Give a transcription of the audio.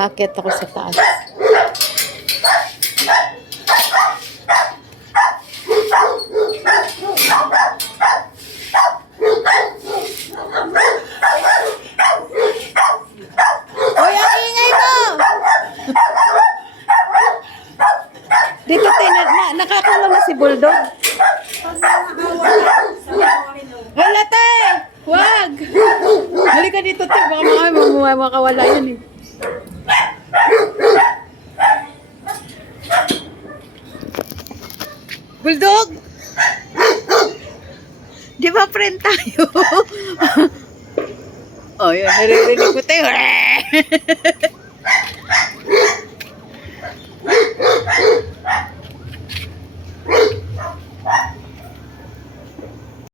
Akit ako sa taas. Uy, ang ingay mo! Dito tayo, na, na, nakakulong na si Bulldog. Wala te! Wag! Halika dito te, baka mga mga makawala yan eh. Bulldog! Di ba friend tayo? oh, yun, naririnig ko tayo.